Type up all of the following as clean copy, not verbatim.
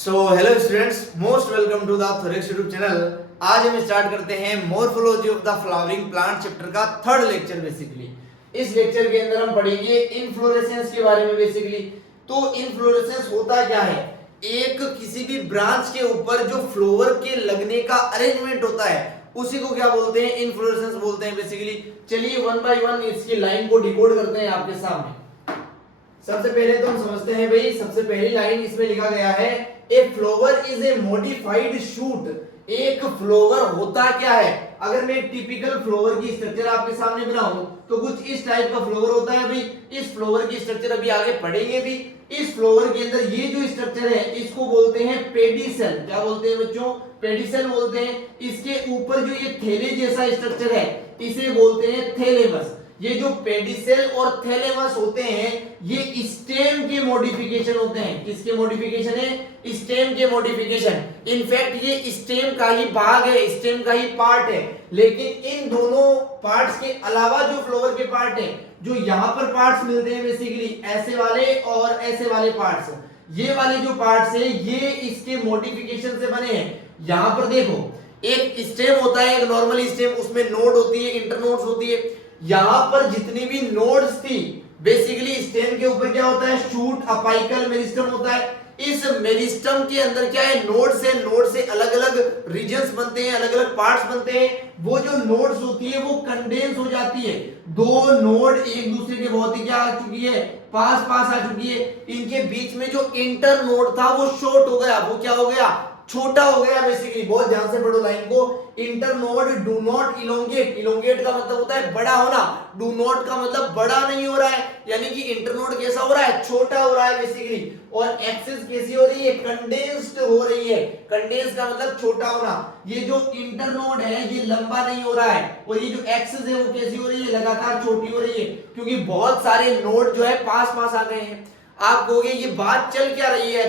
So hello students, most welcome to the Thorax YouTube channel. आज हम start करते हैं morphology of the flowering plant chapter का third lecture. Basically इस lecture के अंदर हम पढ़ेंगे इनफ्लोरेसेंस के बारे में। बेसिकली तो इनफ्लोरेसेंस होता क्या है? एक किसी भी ब्रांच के ऊपर जो फ्लावर के लगने का अरेंजमेंट होता है उसी को क्या बोलते हैं? इनफ्लोरेसेंस बोलते हैं। बेसिकली चलिए वन बाय वन इसकी लाइन को डिकोड करते हैं आपके सामने। सबसे पहले तो हम समझते हैं भाई, सबसे पहली लाइन इसमें लिखा गया है a flower is a modified shoot. एक फ्लावर होता क्या है? अगर मैं एक टिपिकल फ्लावर की स्ट्रक्चर आपके सामने बनाऊं तो कुछ इस टाइप का फ्लावर होता है भाई। इस फ्लावर की स्ट्रक्चर अभी आगे पढ़ेंगे भी। इस फ्लावर के अंदर ये जो स्ट्रक्चर है इसको बोलते हैं पेडिसेल। क्या बोलते हैं बच्चों? पेडिसेल बोलते हैं। इसके ऊपर जो ये थैले जैसा स्ट्रक्चर है इसे बोलते हैं थैलेमस। ये जो पेडिसेल और थैलेमस होते हैं ये स्टेम के मॉडिफिकेशन होते हैं। किसके मॉडिफिकेशन है? स्टेम के मॉडिफिकेशन। इनफैक्ट ये स्टेम का ही भाग है, स्टेम का ही पार्ट है। लेकिन इन दोनों पार्ट्स के अलावा जो फ्लावर के पार्ट हैं, जो यहाँ पर पार्ट्स मिलते हैं बेसिकली ऐसे वाले और ऐसे वाले पार्ट्स, ये वाले जो पार्ट्स है ये इसके मॉडिफिकेशन से बने हैं। यहाँ पर देखो एक स्टेम होता है, एक नॉर्मल स्टेम, उसमें नोड होती है, इंटरनोड्स होती है। यहां पर जितनी भी नोड्स थी बेसिकली स्टेम के ऊपर क्या होता है? शूट अपाइकल मेरिस्टम होता है। इस मेरिस्टम के अंदर क्या है? नोड्स है। नोड से अलग अलग रीजन्स बनते हैं, अलग अलग पार्ट्स बनते हैं। वो जो नोड्स होती है वो कंडेंस हो जाती है। दो नोड एक दूसरे के बहुत ही क्या आ चुकी है? पास पास आ चुकी है। इनके बीच में जो इंटर नोड था वो शॉर्ट हो गया। वो क्या हो गया? छोटा हो गया। बेसिकली बहुत ध्यान से पढ़ो लाइन को। Internode do not elongate. Elongate का मतलब होता है बड़ा होना, डू नॉट का मतलब बड़ा नहीं हो रहा है, यानी कि इंटरनोड कैसा हो रहा है? छोटा हो रहा है बेसिकली। और एक्सिस कैसी हो रही है? कंडेंस्ड हो रही है। कंडेंस का मतलब छोटा होना। ये जो इंटरनोड है ये लंबा नहीं हो रहा है और ये जो एक्सिस है वो कैसी हो रही है? लगातार छोटी हो रही है, क्योंकि बहुत सारे नोड जो है पास पास आ गए हैं। आप कहोगे ये बात चल क्या रही है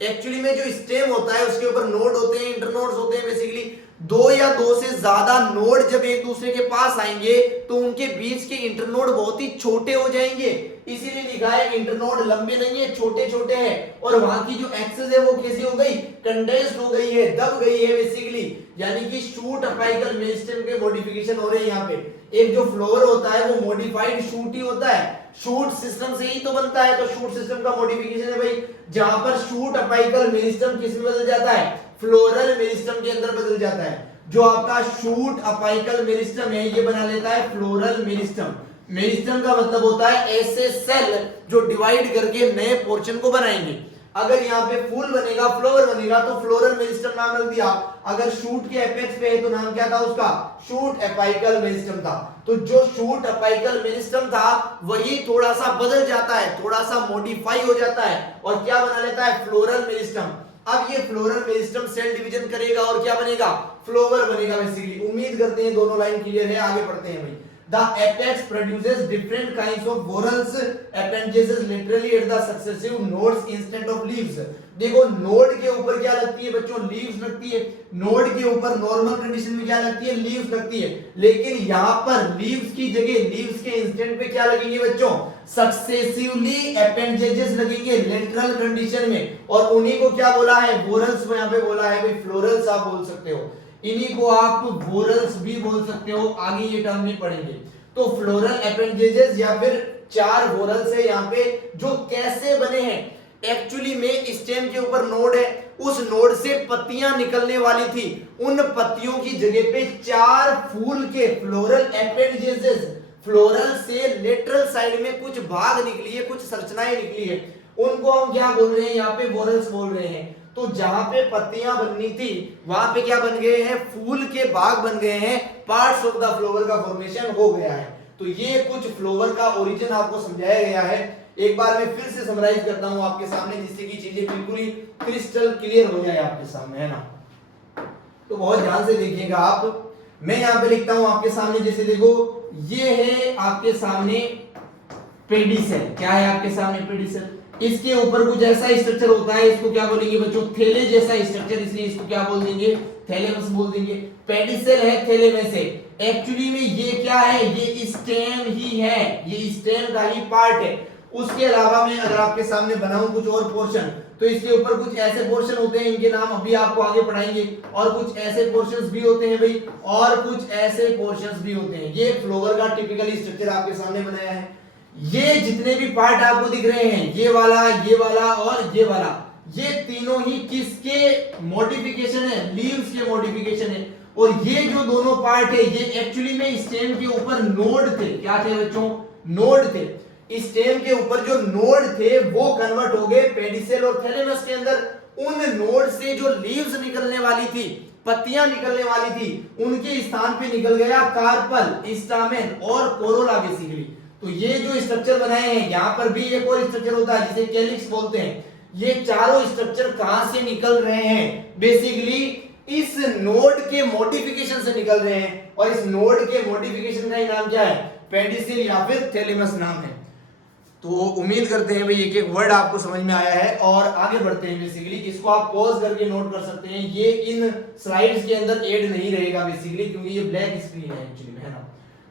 एक्चुअली में जो स्टेम होता है उसके ऊपर नोड होते हैं, इंटरनोड्स होते हैं। बेसिकली दो या दो से ज्यादा नोड जब एक दूसरे के पास आएंगे तो उनके बीच के इंटरनोड बहुत ही छोटे हो जाएंगे। इसीलिए लिखा है इंटरनोड लंबे नहीं है, छोटे छोटे हैं। और वहां की जो एक्सिस है वो कैसी हो गई? कंडेंस्ड हो गई है, दब गई है बेसिकली। यानी कि शूट अपाइकल मेरिस्टम के मॉडिफिकेशन हो रहे हैं यहाँ पे। एक जो फ्लावर होता है वो मॉडिफाइड शूट ही होता है। शूट सिस्टम से ही तो बनता है। तो शूट सिस्टम का मॉडिफिकेशन है भाई, जहां पर शूट अपाइकल मेरिस्टम किस में बदल जाता है? फ्लोरल मेरिस्टम के अंदर बदल जाता है। जो आपका शूट अपाइकल मेरिस्टम है ये बना लेता है फ्लोरल मेरिस्टम। मेरिस्टम का मतलब होता है ऐसे सेल जो डिवाइड करके नए पोर्शन को बनाएंगे। अगर यहाँ पे फूल बनेगा, फ्लावर बनेगा तो फ्लोरल मेरिस्टम नाम रख दिया। अगर शूट के एपेक्स पे है तो नाम क्या था उसका? शूट अपाइकल मेरिस्टम था। तो जो शूट अपाइकल मेरिस्टम था वही थोड़ा सा बदल जाता है, थोड़ा सा मॉडिफाई हो जाता है और क्या बना लेता है? Floral meristem. अब ये फ्लोरल मेरिस्टम सेल डिवीजन करेगा और क्या बनेगा? फ्लावर बनेगा बेसिकली। उम्मीद करते हैं दोनों लाइन क्लियर है, आगे बढ़ते हैं भाई। The apex produces different kinds of whorls appendages laterally at the successive nodes instead of leaves। देखो नोड के ऊपर क्या लगती है बच्चों? लीव्स लगती है। नोड के ऊपर नॉर्मल कंडीशन में क्या लगती है? लीव्स लगती है। लेकिन यहाँ पर लीव्स की जगह, लीव्स के इंस्टेंट पे क्या लगेंगे बच्चों? सक्सेसिवली अपेंडेजेस लगेंगे लेटरल कंडीशन में। और उन्हीं को क्या बोला है? वोरल्स में यहाँ पे बोला है भाई। फ्लोरल्स आप बोल सकते हो, इन्हीं को आप वोरल्स भी बोल सकते हो। आगे ये टर्म भी पढ़ेंगे। तो फ्लोरल अपेंडेजेस या फिर चार वोरल्स है यहाँ पे, जो कैसे बने हैं? एक्चुअली में स्टेम के ऊपर नोड है, उस नोड से पत्तियां निकलने वाली थी। उन पत्तियों की जगह पे चार फूल के फ्लोरल अपेंडेजेस, फ्लोरल से लेटरल साइड में कुछ भाग निकली है, कुछ संरचनाएं निकली है, उनको हम क्या बोल रहे हैं? यहाँ पे वोरल्स बोल रहे हैं। तो जहां पे पत्तियां बननी थी वहां पे क्या बन गए हैं? फूल के भाग बन गए हैं। पार्ट्स ऑफ द फ्लावर का फॉर्मेशन हो गया है। तो ये कुछ फ्लावर का ओरिजिन आपको समझाया गया है। एक बार मैं फिर से समराइज करता हूं आपके सामने, जिससे कि चीजें बिल्कुल ही क्रिस्टल क्लियर हो जाए आपके सामने, है ना? तो बहुत ध्यान से देखिएगा आप। मैं यहाँ पे लिखता हूं आपके सामने, जैसे देखो ये है आपके सामने पेडिसेल। क्या है आपके सामने? पेडिसेल। इसके ऊपर कुछ ऐसा स्ट्रक्चर होता है, इसको क्या बोलेंगे बच्चों? थैले जैसा स्ट्रक्चर, इसलिए इसको क्या बोल देंगे? थैलेमस बोल देंगे। पेडिसेल है थैलेमस है। एक्चुअली में ये क्या है? ये स्टेम ही है, ये स्टेम का ही पार्ट है। उसके अलावा मैं अगर आपके सामने बनाऊं कुछ और पोर्शन तो इसके ऊपर कुछ ऐसे पोर्शन होते हैं, इनके नाम अभी आपको आगे पढ़ाएंगे, और कुछ ऐसे पोर्शंस भी होते हैं भाई, और कुछ ऐसे पोर्शंस भी होते हैं। ये फ्लोवर का टिपिकली स्ट्रक्चर आपके सामने बनाया है। ये जितने भी पार्ट आपको दिख रहे हैं, ये वाला और ये वाला, ये तीनों ही किसके मॉडिफिकेशन है? लीव्स के मॉडिफिकेशन है। और ये जो दोनों पार्ट है, ये एक्चुअली में स्टेम के ऊपर नोड थे। क्या थे बच्चों? नोड थे। स्टेम के ऊपर जो नोड थे वो कन्वर्ट हो गए पेडिसेल और थैलेमस के अंदर। उन नोड से जो लीव्स निकलने वाली थी, पत्तियां निकलने वाली थी, उनके स्थान पे निकल गया कार्पल, स्टामेन और कोरोला बेसिकली। तो ये जो स्ट्रक्चर बनाए हैं, यहां पर भी एक और स्ट्रक्चर होता है जिसे कैलिक्स बोलते हैं। ये चारों स्ट्रक्चर कहां से निकल रहे हैं? बेसिकली इस नोड के मॉडिफिकेशन से निकल रहे हैं, और इस नोड के मॉडिफिकेशन का ही नाम क्या है? पेडिसेल या फिर थैलेमस नाम है। तो उम्मीद करते हैं भाई एक एक वर्ड आपको समझ में आया है, और आगे बढ़ते हैं। बेसिकली इसको आप पॉज करके नोट कर सकते हैं, ये इन स्लाइड्स के अंदर ऐड नहीं रहेगा बेसिकली, क्योंकि ये ब्लैक स्क्रीन है एक्चुअली में, है ना।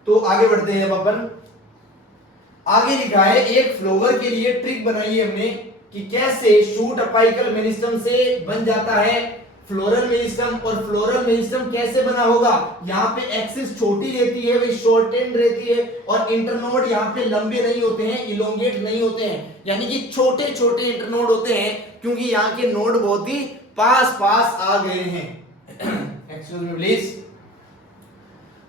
तो आगे बढ़ते हैं। अब अपन आगे लिखा है, एक फ्लोवर के लिए ट्रिक बनाई है हमने कि कैसे शूट अपाइकल मेरिस्टम से बन जाता है फ्लोरल मेरिस्टम। और फ्लोरल मेरिस्टम कैसे बना होगा? यहाँ पे एक्सिस छोटी रहती है, वे शॉर्टेंड रहती है, और इंटरनोड यहाँ पे लंबे नहीं होते हैं, इलोंगेट नहीं होते हैं, यानी कि छोटे छोटे इंटरनोड होते हैं, क्योंकि यहाँ के नोड बहुत ही पास पास आ गए हैं। Excuse me please.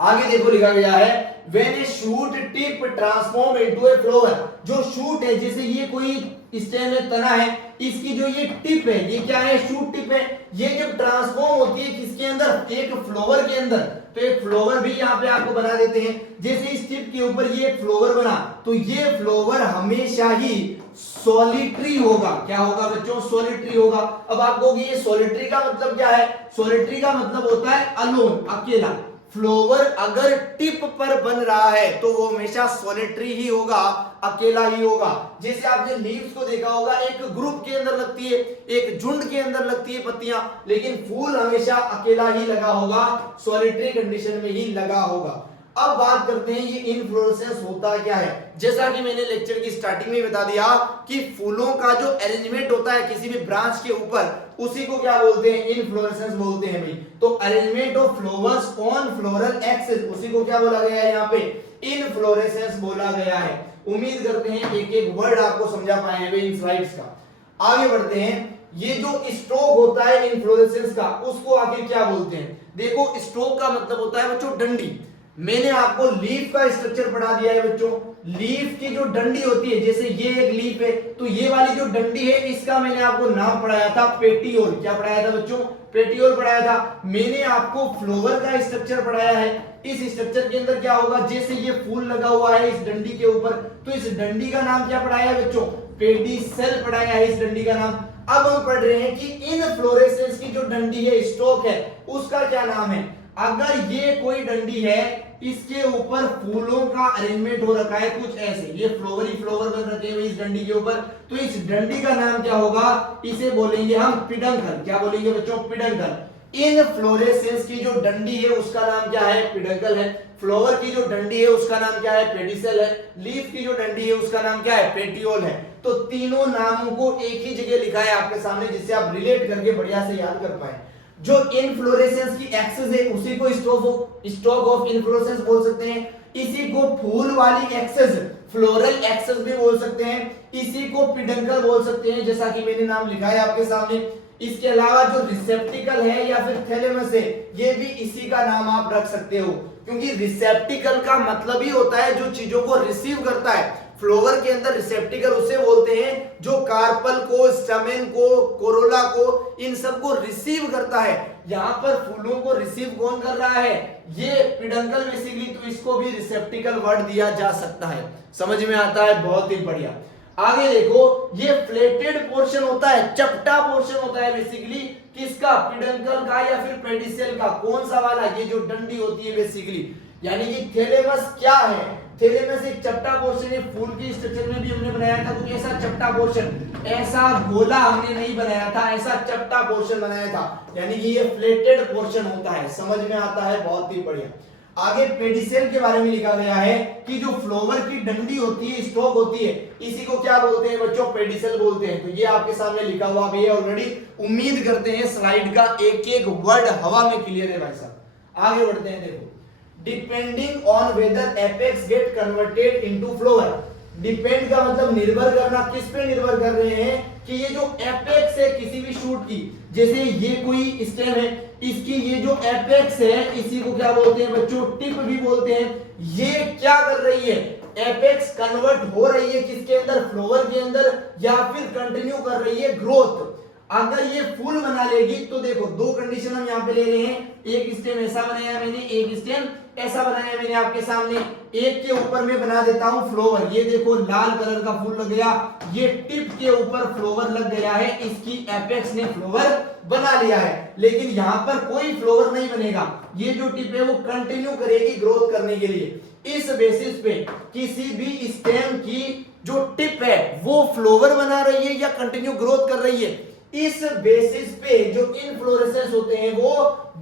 आगे देखो लिखा गया है, when a shoot tip transform into a flower। जो शूट है, जैसे ये कोई स्टेम में तना है, इसकी जो ये टिप है, ये क्या है? शूट टिप है। ये जब ट्रांसफॉर्म होती है किसके अंदर? एक फ्लावर के अंदर। तो एक फ्लावर भी यहाँ पे आपको बना देते हैं। जैसे इस टिप के ऊपर ये एक फ्लावर बना, तो ये फ्लावर हमेशा ही सॉलिटरी होगा। क्या होगा बच्चों? सॉलिटरी होगा। अब आप कहोगे ये सॉलिटरी का मतलब क्या है? सॉलिटरी का मतलब होता है अलोन, अकेला। फ्लावर अगर टिप पर बन रहा है तो वो हमेशा सॉलिटरी ही होगा, अकेला ही होगा। जैसे आपने लीव्स को देखा होगा, एक ग्रुप के अंदर लगती है, एक झुंड के अंदर लगती है पत्तियां, लेकिन फूल हमेशा अकेला ही लगा होगा, सॉलिटरी कंडीशन में ही लगा होगा। अब बात करते हैं ये इनफ्लोरेसेंस होता क्या है। जैसा कि मैंने लेक्चर की स्टार्टिंग में बता दिया कि फूलों का जो अरेंजमेंट होता है किसी भी ब्रांच के ऊपर, उसी को क्या बोलते हैं? इनफ्लोरेसेंस बोलते हैं भाई। तो arrangement of flowers on floral axis, उसी को क्या बोला गया है? यहाँ पे इनफ्लोरेसेंस बोला गया है। उम्मीद करते हैं एक एक वर्ड आपको समझा पाए हैं इन स्लाइड्स का। आगे बढ़ते हैं। ये जो स्टोक होता है इनफ्लोरेसेंस का, उसको आखिर क्या बोलते हैं? देखो, स्टोक का मतलब होता है बच्चों डंडी। मैंने आपको लीफ का स्ट्रक्चर पढ़ा दिया है बच्चों। लीफ की जो डंडी होती है, जैसे ये एक लीफ है, तो ये वाली जो डंडी है, इसका मैंने आपको नाम पढ़ाया था पेटियोल। क्या पढ़ाया था बच्चों? पेटियोल पढ़ाया था। मैंने आपको फ्लावर का स्ट्रक्चर पढ़ाया है। इस स्ट्रक्चर के अंदर क्या होगा? जैसे ये फूल लगा हुआ है इस डंडी के ऊपर, तो इस डंडी का नाम क्या पढ़ाया है बच्चों? पेडिसेल पढ़ाया है इस डंडी का नाम। अब हम पढ़ रहे हैं कि इनफ्लोरेसेंस की जो डंडी है, स्टोक है, उसका क्या नाम है? अगर ये कोई डंडी है, इसके ऊपर फूलों का अरेंजमेंट हो रखा है कुछ ऐसे, ये फ्लावर ही फ्लावर बन रखे हुए इस डंडी के ऊपर, तो इस डंडी का नाम क्या होगा? इसे बोलेंगे हम पिडंकल। क्या बोलेंगे बच्चों? पिडंकल। इनफ्लोरेसेंस की जो डंडी है उसका नाम क्या है? पिडंकल है। फ्लावर की जो डंडी है उसका नाम क्या है? पेडिसेल है। लीफ की जो डंडी है उसका नाम क्या है? पेटियोल है। तो तीनों नामों को एक ही जगह लिखा है आपके सामने, जिससे आप रिलेट करके बढ़िया से याद कर पाए। जो इनफ्लोरेसेंस की एक्सिस है उसी को स्टॉक ऑफ इनफ्लोरेसेंस बोल सकते हैं। इसी को फूल वाली एक्सिस, फ्लोरल एक्सिस भी बोल सकते हैं। इसी को पिडंकल बोल सकते हैं, जैसा कि मैंने नाम लिखा है आपके सामने। इसके अलावा जो रिसेप्टिकल है या फिर थैलेमस है, ये भी इसी का नाम आप रख सकते हो, क्योंकि रिसेप्टिकल का मतलब ही होता है जो चीजों को रिसीव करता है। फ्लावर के अंदर रिसेप्टिकल उसे बोलते हैं जो कार्पल को, स्टमेन को, कोरोला को, इन सब को रिसीव करता है। यहाँ पर फूलों को रिसीव कौन कर रहा है? ये पिडंकल बेसिकली, तो इसको भी रिसेप्टिकल वर्ड दिया जा सकता है। समझ में आता है? बहुत ही बढ़िया। आगे देखो, ये फ्लेटेड पोर्शन होता है, चपटा पोर्शन होता है बेसिकली, किसका? पिडंकल का या फिर पेडिसेल का। कौन सा वाला? ये जो डंडी होती है बेसिकली, यानी कि थैलेमस क्या है? थैलेमस एक चपटा पोर्शन है। फूल की स्ट्रक्चर में भी हमने बनाया था कुछ ऐसा चपटा पोर्शन, ऐसा गोला हमने नहीं बनाया था, ऐसा चपटा पोर्शन बनाया था, यानी कि ये फ्लेटेड पोर्शन होता है। समझ में आता है? बहुत ही बढ़िया। आगे पेडिसेल के बारे में लिखा गया है कि जो फ्लावर की डंडी होती है, स्टॉक होती है, इसी को क्या बोलते हैं बच्चों? पेडिसेल बोलते हैं। तो ये आपके सामने लिखा हुआ भी है ऑलरेडी। उम्मीद करते हैं स्लाइड का एक एक वर्ड हवा में क्लियर है भाई साहब। आगे बढ़ते हैं। देखो, depending on whether apex get converted into flower. Depend का मतलब निर्भर करना, किस पे निर्भर कर रहे हैं कि ये जो एपेक्स है किसी भी शूट की, जैसे ये कोई स्टेम है, इसकी ये जो एपेक्स है इसी को क्या बोलते हैं बच्चों? टिप भी बोलते हैं। ये क्या कर रही है? एपेक्स कन्वर्ट हो रही है किसके अंदर? फ्लावर के अंदर, या फिर कंटिन्यू कर रही है ग्रोथ। अगर ये फूल बना लेगी तो देखो दो कंडीशन हम यहाँ पे ले रहे हैं। एक स्टेम ऐसा बनाया मैंने, एक स्टेम ऐसा बनाया मैंने आपके सामने। एक के ऊपर मैं बना देता हूं फ्लावर, ये देखो लाल कलर का फूल लग गया, ये टिप के ऊपर फ्लावर लग गया है, इसकी एपेक्स ने फ्लावर बना लिया है। लेकिन यहाँ पर कोई फ्लावर नहीं बनेगा, ये जो टिप है वो कंटिन्यू करेगी ग्रोथ करने के लिए। इस बेसिस पे किसी भी स्टेम की जो टिप है वो फ्लावर बना रही है या कंटिन्यू ग्रोथ कर रही है, इस बेसिस पे जो इनफ्लोरेसेंस होते हैं वो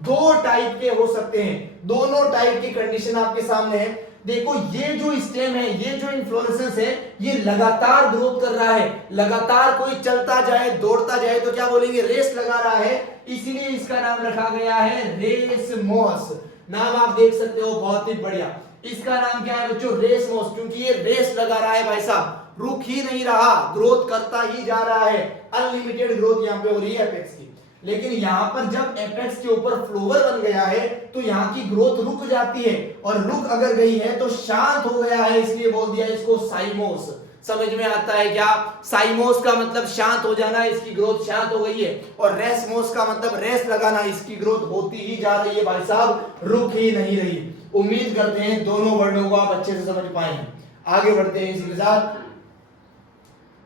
दो टाइप के हो सकते हैं। दोनों टाइप की कंडीशन आपके सामने है। देखो ये जो स्टेम है, ये जो इनफ्लोरेसेंस है, ये लगातार ग्रोथ कर रहा है। लगातार कोई चलता जाए, दौड़ता जाए तो क्या बोलेंगे? रेस लगा रहा है, इसीलिए इसका नाम रखा गया है रेसमोस। नाम आप देख सकते हो, बहुत ही बढ़िया। इसका नाम क्या है बच्चों? रेसमोस, क्योंकि ये रेस लगा रहा है भाई साहब, रुक ही नहीं रहा, ग्रोथ करता ही जा रहा है। अनलिमिटेड ग्रोथ यहाँ पे हो रही है एपेक्स की। लेकिन यहाँ पर जब एपेक्स के ऊपर फ्लावर बन गया है तो यहाँ की ग्रोथ रुक जाती है, और रुक अगर गई है तो शांत हो गया है, इसलिए बोल दिया इसको साइमोस। समझ में आता है क्या? साइमोस का मतलब शांत हो जाना, इसकी ग्रोथ शांत हो गई है। और रेसमोस का मतलब रेस लगाना, इसकी ग्रोथ होती ही जा रही है भाई साहब, रुक ही नहीं रही। उम्मीद करते हैं दोनों वर्डों को आप अच्छे से समझ पाएंगे। आगे बढ़ते हैं इसी के साथ।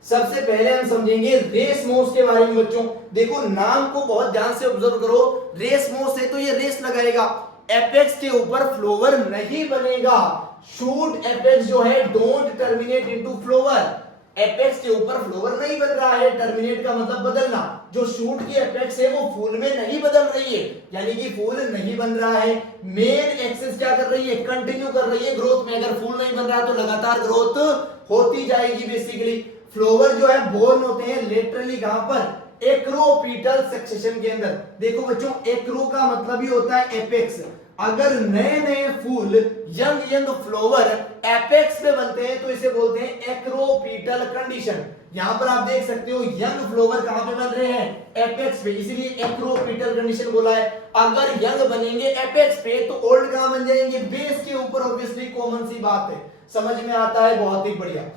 सबसे पहले हम समझेंगे रेसमोस के बारे में बच्चों। देखो नाम को बहुत ध्यान से ऑब्जर्व करो। रेसमोस है तो ये रेस लगाएगा, एपेक्स के ऊपर फ्लावर नहीं बनेगा। शूट एपेक्स जो है don't terminate into flower. Apex के ऊपर फ्लावर नहीं बन रहा है, टर्मिनेट का मतलब बदलना। जो शूट की एपेक्स है वो फूल में नहीं बदल रही है, यानी कि फूल नहीं बन रहा है। मेन एक्सिस क्या कर रही है? कंटिन्यू कर रही है ग्रोथ में। अगर फूल नहीं बन रहा तो लगातार ग्रोथ होती जाएगी बेसिकली। फ्लावर जो है बोर्न होते हैं लेटरली कहां पर? एक्रोपीटल सक्सेशन के अंदर। देखो बच्चों, एक्रो का मतलब ही होता है एपेक्स। अगर नए नए फूल, यंग यंग फ्लावर एपेक्स पे बनते हैं तो इसे बोलते हैं एक्रोपीटल कंडीशन। यहां पर आप देख सकते हो यंग फ्लावर कहां पे बन रहे हैं? एपेक्स पे, इसलिए एक्रोपीटल कंडीशन बोला है। अगर यंग बनेंगे एपेक्स पे तो ओल्ड कहां बन जाएंगे? बेस के ऊपर। ऑब्वियसली कॉमन सी बात है, समझ में आता है, बहुत ही बढ़िया।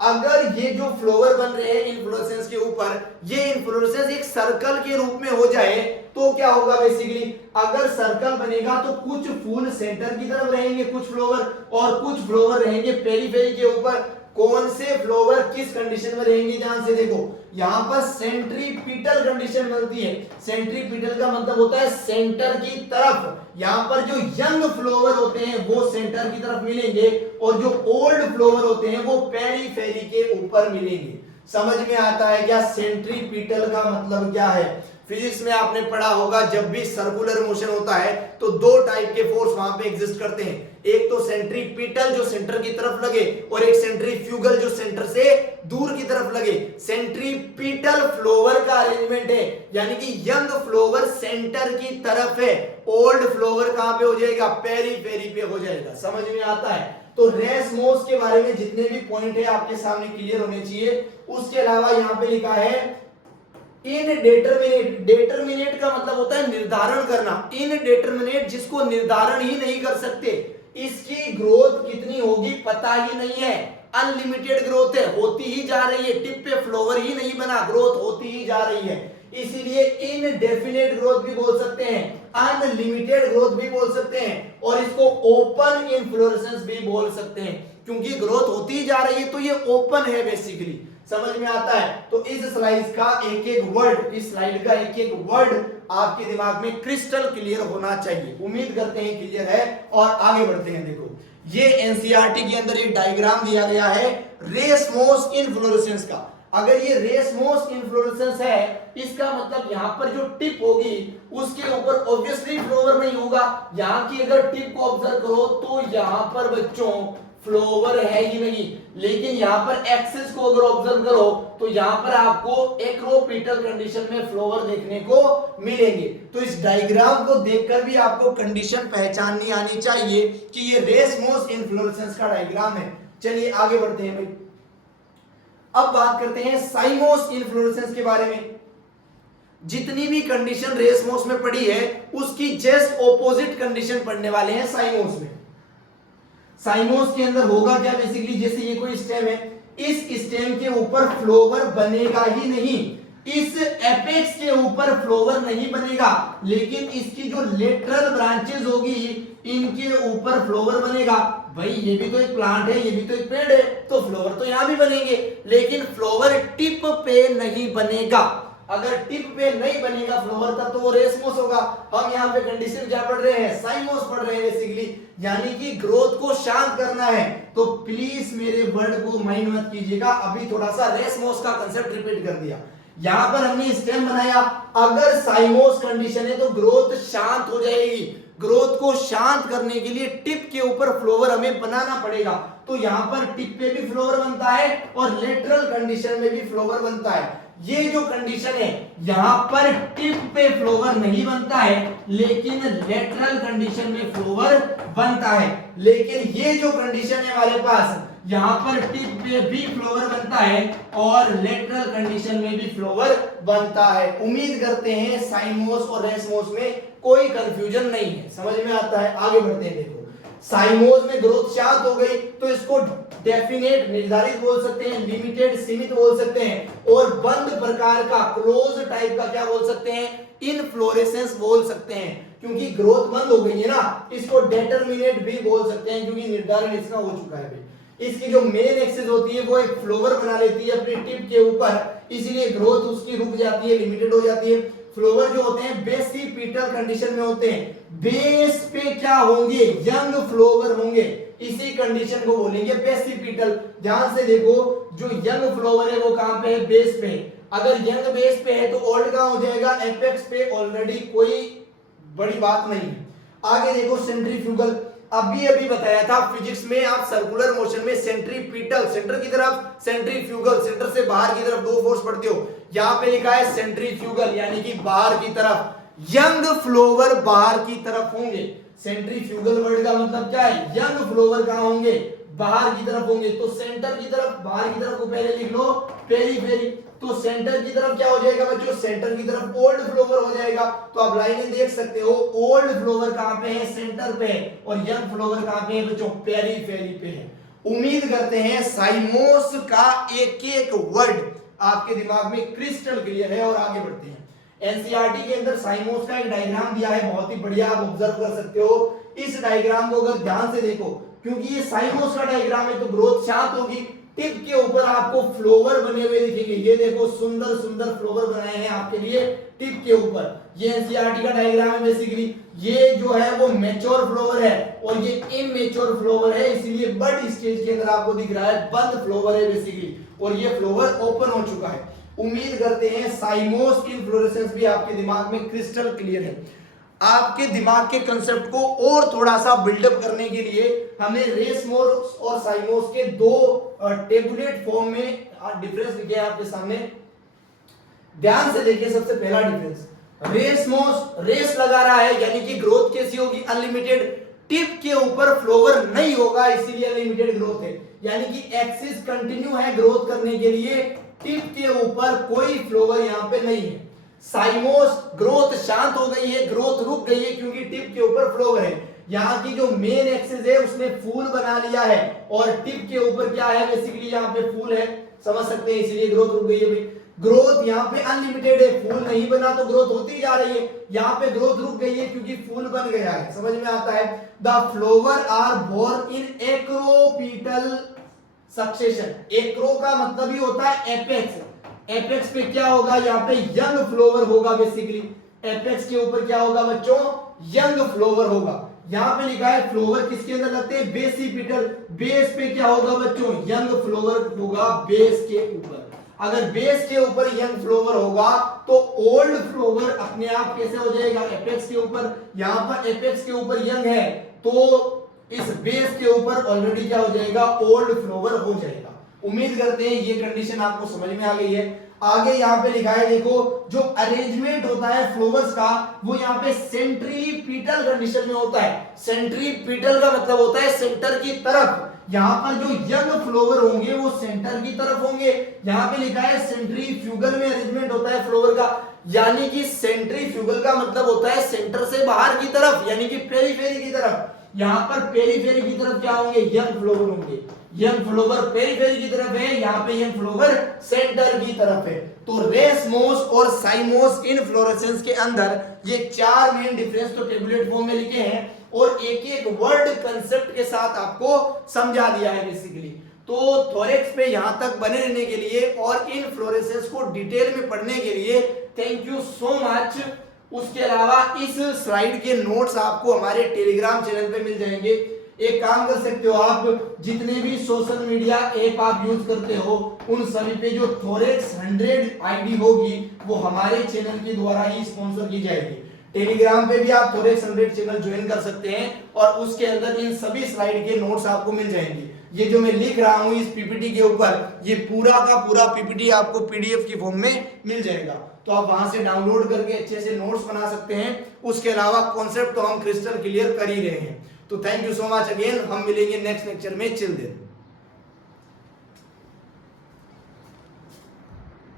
अगर ये जो फ्लावर बन रहे हैं इन्फ्लोरेसेंस के ऊपर, ये इन्फ्लोरेसेंस एक सर्कल के रूप में हो जाए तो क्या होगा बेसिकली? अगर सर्कल बनेगा तो कुछ फूल सेंटर की तरफ रहेंगे, कुछ फ्लावर, और कुछ फ्लावर रहेंगे पेरीफेरी के ऊपर। कौन से फ्लावर किस कंडीशन में रहेंगे? ध्यान से देखो, यहां पर सेंट्रीपिटल कंडीशन बनती है। सेंट्रीपिटल का मतलब होता है सेंटर की तरफ। यहां पर जो यंग फ्लावर होते हैं वो सेंटर की तरफ मिलेंगे, और जो ओल्ड फ्लावर होते हैं वो पेरीफेरी के ऊपर मिलेंगे। समझ में आता है क्या? सेंट्रीपिटल का मतलब क्या है? फिजिक्स में आपने पढ़ा होगा, जब भी सर्कुलर मोशन होता है तो दो टाइप के फोर्स वहां पे एग्जिस्ट करते हैं। एक तो सेंट्रीपिटल जो सेंटर की तरफ लगे, और एक सेंट्रीफ्यूगल जो सेंटर से दूर की तरफ लगे। सेंट्रीपिटल फ्लावर का अरेंजमेंट है, यानी कि यंग फ्लावर सेंटर की तरफ है, ओल्ड फ्लावर कहां पे हो जाएगा? पेरीफेरी पे हो जाएगा। समझ में आता है? तो रेसमोस के बारे में जितने भी पॉइंट है आपके सामने क्लियर होने चाहिए। उसके अलावा यहां पे लिखा है इनडेटरमिनेट। डेटरमिनेट का मतलब होता है निर्धारण करना। इनडेटरमिनेट जिसको निर्धारण ही नहीं कर सकते, इसकी ग्रोथ कितनी होगी पता ही नहीं है। अनलिमिटेड ग्रोथ है, होती ही जा रही है, टिप पे फ्लावर ही नहीं बना, ग्रोथ होती ही जा रही है। इसीलिए इनडेफिनेट ग्रोथ भी बोल सकते हैं, अनलिमिटेड ग्रोथ भी बोल सकते हैं, और इसको ओपन इन्फ्लोरेसेंस भी बोल सकते हैं, क्योंकि ग्रोथ होती ही जा रही है तो ये ओपन है बेसिकली। समझ में आता है? तो इस स्लाइड का एक एक वर्ड, इस स्लाइड का एक एक वर्ड आपके दिमाग में क्रिस्टल क्लियर होना चाहिए। उम्मीद करते हैं क्लियर है, और आगे बढ़ते हैं। देखो ये एनसीईआरटी के अंदर एक डायग्राम दिया गया है रेसमोस इन्फ्लोरेसेंस का। अगर ये रेसमोस इन्फ्लोरेसेंस है, इसका मतलब यहाँ पर जो टिप होगी उसके ऊपर ऑब्वियसली फ्लोवर नहीं होगा। यहाँ की अगर टिप को ऑब्जर्व करो तो यहाँ पर बच्चों फ्लोवर है ही नहीं, लेकिन यहाँ पर एक्सिस को अगर ऑब्जर्व करो तो यहाँ पर आपको एक्रोपीटल कंडीशन में फ्लोवर देखने को मिलेंगे। तो इस डायग्राम को देखकर भी आपको कंडीशन पहचाननी आनी चाहिए कि ये रेसमोस इन्फ्लोरेसेंस का डायग्राम है। चलिए आगे बढ़ते हैं भाई। अब बात करते हैं साइमोस इन्फ्लोरेसेंस के बारे में। जितनी भी कंडीशन रेसमोस में पड़ी है उसकी जस्ट ऑपोजिट कंडीशन पढ़ने वाले हैं साइमोस में। साइमोस के अंदर होगा क्या बेसिकली, जैसे ये कोई स्टेम है, इस स्टेम के ऊपर फ्लोवर बनेगा ही नहीं, इस एपेक्स के ऊपर फ्लोवर नहीं बनेगा, लेकिन इसकी जो लेटरल ब्रांचेस होगी इनके ऊपर फ्लोवर बनेगा। भाई ये भी तो एक प्लांट है, ये भी तो एक पेड़ है, तो फ्लोवर तो यहां भी बनेंगे, लेकिन फ्लोवर टिप पे नहीं बनेगा। अगर टिप पे नहीं बनेगा फ्लोवर तब तो वो रेसमोस होगा। हम यहाँ पे कंडीशन क्या पढ़ रहे हैं, साइमोस पढ़ रहे हैं बेसिकली, यानी कि ग्रोथ को शांत करना है। तो प्लीज मेरे वर्ड को माइंड मत कीजिएगा, अभी थोड़ा सा रेसमोस का कंसेप्ट रिपीट कर दिया। यहां पर हमने स्टेम बनाया, अगर साइमोस कंडीशन है तो ग्रोथ शांत हो जाएगी। ग्रोथ को शांत करने के लिए टिप के ऊपर फ्लोवर हमें बनाना पड़ेगा। तो यहां पर टिप पे भी फ्लोवर बनता है और लेटरल कंडीशन में भी फ्लोवर बनता है। ये जो कंडीशन है यहां पर टिप पे फ्लोवर नहीं बनता है, लेकिन लेटरल कंडीशन में फ्लोवर बनता है। लेकिन ये जो कंडीशन है हमारे पास, यहां पर टिप पे भी फ्लोवर बनता है और लेटरल कंडीशन में भी फ्लोवर बनता है। उम्मीद करते हैं साइमोस और रेसमोस में कोई कंफ्यूजन नहीं है, समझ में आता है। आगे बढ़ते हैं। देखो साइमोस में ग्रोथ शांत हो गई तो इसको डेफिनेट निर्धारित बोल सकते हैं, लिमिटेड सीमित बोल सकते हैं, और बंद प्रकार का क्लोज टाइप का क्या बोल सकते हैं, इनफ्लोरेसेंस बोल सकते हैं। क्योंकि ग्रोथ बंद हो गई है ना, इसको डेटरमिनेट भी बोल सकते हैं क्योंकि निर्धारण इसका हो चुका है भाई। इसकी जो मेन एक्सिस होती है वो एक फ्लोवर बना लेती है अपनी टिप के ऊपर, इसीलिए ग्रोथ उसकी रुक जाती है, लिमिटेड हो जाती है। फ्लोवर जो होते हैं बेसिपिटल कंडीशन में होते हैं, बेस पे क्या होंगे, यंग फ्लोवर होंगे, इसी कंडीशन को बोलेंगे बेसिपिटल। ध्यान से देखो, जो यंग फ्लोवर है वो कहां पे है, बेस पे। अगर यंग बेस पे है तो ओल्ड कहां हो जाएगा, एपेक्स पे। ऑलरेडी कोई बड़ी बात नहीं है। आगे देखो सेंट्रीफ्यूगल, अभी बताया था फिजिक्स में, आप सर्कुलर मोशन में सेंट्रीपिटल सेंटर की तरफ, सेंट्रीफ्यूगल सेंटर से बाहर की तरफ दो फोर्स पढ़ते हो। यहां पे लिखा है सेंट्रीफ्यूगल यानी कि बाहर की तरफ, यंग फ्लोवर बाहर की तरफ होंगे। सेंट्रीफ्यूगल वर्ड का मतलब क्या है, यंग फ्लोवर कहां होंगे, बाहर की तरफ होंगे। तो सेंटर की तरफ, बाहर की तरफ को पहले लिख लो पेरीफेरी। तो सेंटर की तरफ क्या हो जाएगा बच्चों, सेंटर की तरफ ओल्ड फ्लोवर हो जाएगा। तो आप लाइनें देख सकते हो, ओल्ड फ्लोवर कहां पे है, सेंटर पे है, और यंग फ्लोवर कहां पे है बच्चों, पेरीफेरी पे है। उम्मीद करते हैं साइमोस का एक एक वर्ड आपके दिमाग में क्रिस्टल क्लियर है। और आगे बढ़ते हैं। एनसीईआरटी के अंदर साइमोस का एक डायग्राम दिया है, बहुत ही बढ़िया, आप ऑब्जर्व कर सकते हो। इस डायग्राम को अगर ध्यान से देखो, क्योंकि ये साइमोस का डायग्राम है तो ग्रोथ शांत होगी। टिप के ऊपर आपको फ्लोवर बने हुए दिखेंगे, ये देखो सुंदर सुंदर फ्लोवर बनाए हैं आपके लिए टिप के ऊपर। ये एनसीईआरटी का डायग्राम है बेसिकली। ये जो है वो मैच्योर फ्लोवर है और ये इमेच्योर फ्लोवर है, इसलिए बड स्टेज के अंदर आपको दिख रहा है बंद फ्लोवर है बेसिकली, और ये फ्लोवर ओपन हो चुका है। उम्मीद करते हैं साइमोस इन्फ्लोरेसेंस भी आपके दिमाग में क्रिस्टल क्लियर है। आपके दिमाग के कंसेप्ट को और थोड़ा सा बिल्डअप करने के लिए हमें रेसमोस और साइमोस के दो टेबुलेट फॉर्म में डिफरेंस लिखे हैं आपके सामने। ध्यान से देखिए, सबसे पहला डिफरेंस, रेसमोस रेस लगा रहा है यानी कि ग्रोथ कैसी होगी, अनलिमिटेड। टिप के ऊपर फ्लोवर नहीं होगा इसीलिए अनलिमिटेड ग्रोथ है, यानी कि एक्सिस कंटिन्यू है ग्रोथ करने के लिए, टिप के ऊपर कोई फ्लोवर यहां पे नहीं है। साइमोस ग्रोथ शांत हो गई है, ग्रोथ रुक गई है क्योंकि टिप के ऊपर फ्लोवर है। यहाँ की जो मेन एक्सिस है उसने फूल बना लिया है और टिप के ऊपर क्या है, बेसिकली यहाँ पे फूल है, समझ सकते हैं, इसीलिए ग्रोथ रुक गई है भाई। ग्रोथ यहाँ पे अनलिमिटेड है, फूल नहीं बना तो ग्रोथ होती जा रही है, यहाँ पे ग्रोथ रुक गई है क्योंकि फूल बन गया है, समझ में आता है। The flower are born in acropetal succession. Acro का मतलब ही होता है एपेक्स। एपेक्स पे क्या होगा, यहाँ पे यंग फ्लोवर होगा बेसिकली। एपेक्स के ऊपर क्या होगा बच्चों, यंग फ्लोवर होगा। यहाँ पे लिखा है फ्लोवर किसके अंदर लगते हैं, बेसिपिटल। बेस पे क्या होगा बच्चों, यंग फ्लोवर होगा बेस के ऊपर। अगर बेस के ऊपर यंग फ्लोवर होगा तो ओल्ड फ्लोवर अपने आप कैसे हो जाएगा, एपेक्स के ऊपर। यहां पर एपेक्स के ऊपर यंग है तो इस बेस के ऊपर ऑलरेडी क्या हो जाएगा, ओल्ड फ्लोवर हो जाएगा। उम्मीद करते हैं ये कंडीशन आपको समझ में आ गई है। आगे यहाँ पे लिखा है देखो, जो अरेंजमेंट होता है फ्लोवर्स का वो यहाँ पे सेंट्रीपिटल कंडीशन में होता है। सेंट्रीपिटल का मतलब होता है सेंटर की तरफ। यहाँ पर जो यंग फ्लोवर होंगे वो सेंटर की तरफ होंगे। यहाँ पे लिखा है सेंट्रीफ्यूगल में अरेंजमेंट होता है फ्लोवर का, यानी कि सेंट्रीफ्यूगल का मतलब होता है सेंटर से बाहर की तरफ, यानी कि पेरीफेरी की तरफ। यहाँ पर पेरीफेरी की तरफ क्या होंगे, यंग फ्लोवर होंगे। यंग फ्लोवर पेरीफेरी की तरफ है, यहाँ पे यंग फ्लोवर सेंटर की तरफ है। तो रेसमोस और साइमोस इनफ्लोरेसेंस के अंदर ये चार मेन डिफरेंस तो टेबुलेट फॉर्म में लिखे हैं और एक एक वर्ड कंसेप्ट के साथ आपको समझा दिया है बेसिकली। तो थोरेक्स पे यहां तक बने रहने के लिए और इनफ्लोरेसेंस को डिटेल में पढ़ने के लिए थैंक यू सो मच। उसके अलावा इस स्लाइड के नोट्स आपको हमारे टेलीग्राम चैनल पे मिल जाएंगे। एक काम कर सकते हो आप, जितने भी सोशल मीडिया ऐप आप यूज करते हो उन सभी पे जो थोरेक्स 100 आईडी होगी वो हमारे चैनल के द्वारा ही स्पॉन्सर की जाएगी। टेलीग्राम पे भी आप थोरेक्स 100 चैनल ज्वाइन कर सकते हैं और उसके अंदर इन सभी स्लाइड के नोट्स आपको मिल जाएंगे। ये जो मैं लिख रहा हूं इस पीपीटी के ऊपर, ये पूरा का पूरा पीपीटी आपको पीडीएफ की फॉर्म में मिल जाएगा, तो आप वहां से डाउनलोड करके अच्छे से नोट्स बना सकते हैं। उसके अलावा कॉन्सेप्ट तो हम क्रिस्टल क्लियर कर ही रहे हैं। तो thank you so much again, हम मिलेंगे नेक्स्ट लेक्चर में। Chill then.